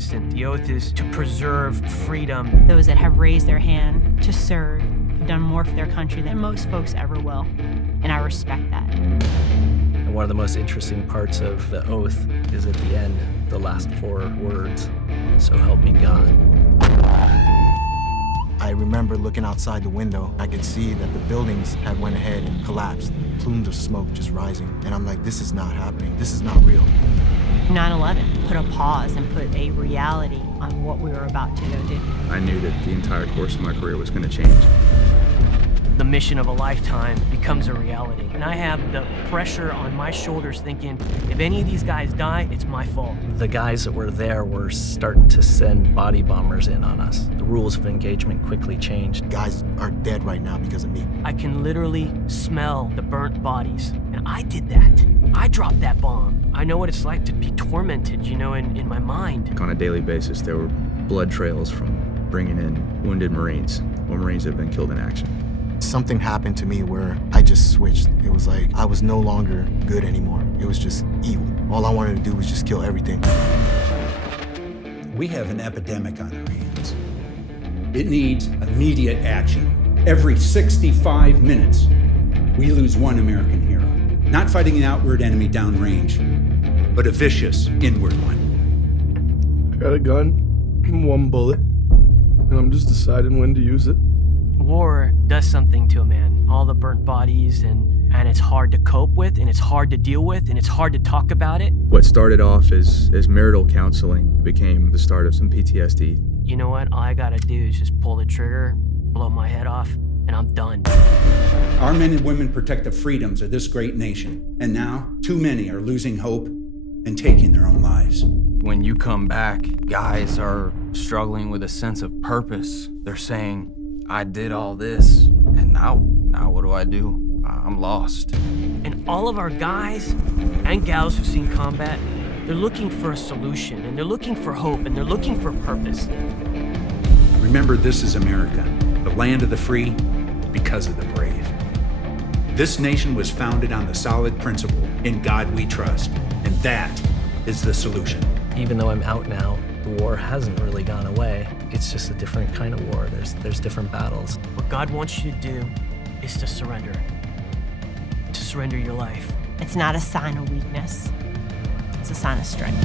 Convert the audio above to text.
innocent. The oath is to preserve freedom. Those that have raised their hand to serve have done more for their country than most folks ever will, and I respect that. And one of the most interesting parts of the oath is at the end, the last 4 words, "So help me God." I remember looking outside the window. I could see that the buildings had went ahead and collapsed. Plumes of smoke just rising. And I'm like, this is not happening. This is not real. 9/11 put a pause and put a reality on what we were about to go do. I knew that the entire course of my career was going to change. The mission of a lifetime becomes a reality. And I have the pressure on my shoulders thinking, if any of these guys die, it's my fault. The guys that were there were starting to send body bombers in on us. The rules of engagement quickly changed. Guys are dead right now because of me. I can literally smell the burnt bodies. And I did that. I dropped that bomb. I know what it's like to be tormented, in my mind. On a daily basis, there were blood trails from bringing in wounded Marines or Marines that had been killed in action. Something happened to me where I just switched. It was like I was no longer good anymore. It was just evil. All I wanted to do was just kill everything. We have an epidemic on our hands. It needs immediate action. Every 65 minutes, we lose one American hero. Not fighting an outward enemy downrange, but a vicious inward one. I got a gun, 1 bullet, and I'm just deciding when to use it. War does something to a man. All the burnt bodies, and it's hard to cope with, and it's hard to deal with, and it's hard to talk about it. What started off as marital counseling became the start of some PTSD. You know what? All I gotta do is just pull the trigger, blow my head off, and I'm done. Our men and women protect the freedoms of this great nation, and now too many are losing hope and taking their own lives. When you come back, guys are struggling with a sense of purpose. They're saying, I did all this, and now what do I do? I'm lost. And all of our guys and gals who've seen combat, they're looking for a solution, and they're looking for hope, and they're looking for purpose. Remember, this is America, the land of the free because of the brave. This nation was founded on the solid principle, in God we trust, and that is the solution. Even though I'm out now, the war hasn't really gone away. It's just a different kind of war. There's different battles. What God wants you to do is to surrender your life. It's not a sign of weakness. It's a sign of strength.